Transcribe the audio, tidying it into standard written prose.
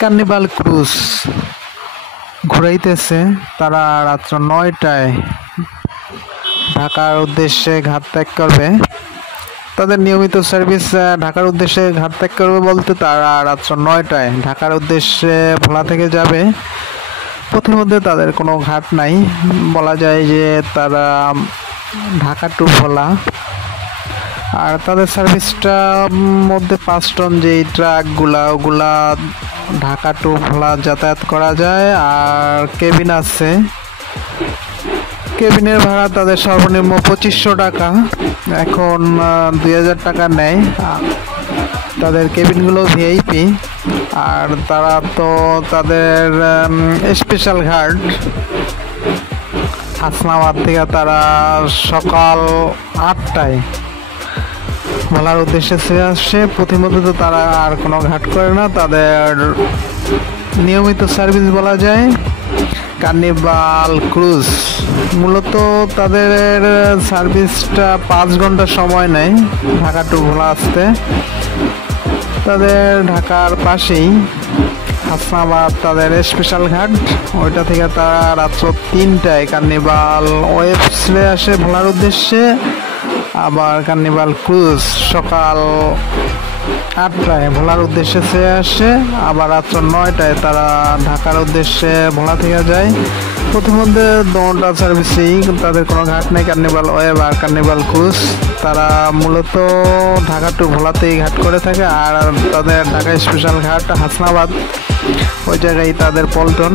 Carnival cruise ঘুরাইতেছে। তারা রাত্র 9টায় ঢাকার উদ্দেশ্যে ঘাট ত্যাগ করবে। তাদের নিয়মিত সার্ভিস ঢাকার উদ্দেশ্যে ঘাট ত্যাগ করবে বলতে তারা রাত্র 9টায় ঢাকার উদ্দেশ্যে ভোলা থেকে যাবে। পথিমধ্যে তাদের কোনো ঘাট নাই, বলা যায় যে তারা ঢাকা টু ভোলা। আর তাদের সার্ভিসটা মধ্যে 5 টন যেই ট্রাকগুলা ওগুলা ঢাকা টু ভোলা যাতায়াত করা যায়। আর কেবিন আছে, কেবিনের ভাড়া তাদের সর্বনিম্ন 2500 টাকা, এখন 2000 টাকা নেয়। তাদের কেবিনগুলো ভিআইপি। আর তারা তো তাদের স্পেশাল ঘাট হাসনাবাদ থেকে তারা সকাল 8টায় ভোলার উদ্দেশ্যে ছেড়ে আসছে। প্রতিমধ্যে তো তারা আর কোনো ঘাট করে না, তাদের নিয়মিত সার্ভিস বলা যায় কার্নিভাল ক্রুজ। মূলত তাদের সার্ভিসটা 5 ঘন্টা সময় নেয় ঢাকা টু ভোলা আসতে। তাদের ঢাকার পাশেই হাসনাবাদ তাদের স্পেশাল ঘাট, ওইটা থেকে তারা রাত্র 3টায় কার্নিভাল ওয়েব ছেড়ে আসে ভোলার উদ্দেশ্যে। আবার কার্নিভাল ক্রুজ সকাল 8টায় ভোলার উদ্দেশ্যে ছেড়ে আসে। আবার রাত্র 9টায় তারা ঢাকার উদ্দেশ্যে ভোলা থেকে যায়। প্রতিমধ্যে দোনোটা সার্ভিসেই তাদের কোনো ঘাট নেই, কার্নিভাল ওয়েব আর কার্নিভাল ক্রুজ। তারা মূলত ঢাকা টু ভোলাতেই ঘাট করে থাকে। আর তাদের ঢাকা স্পেশাল ঘাট হাসনাবাদ, ওই জায়গায় তাদের পল্টন।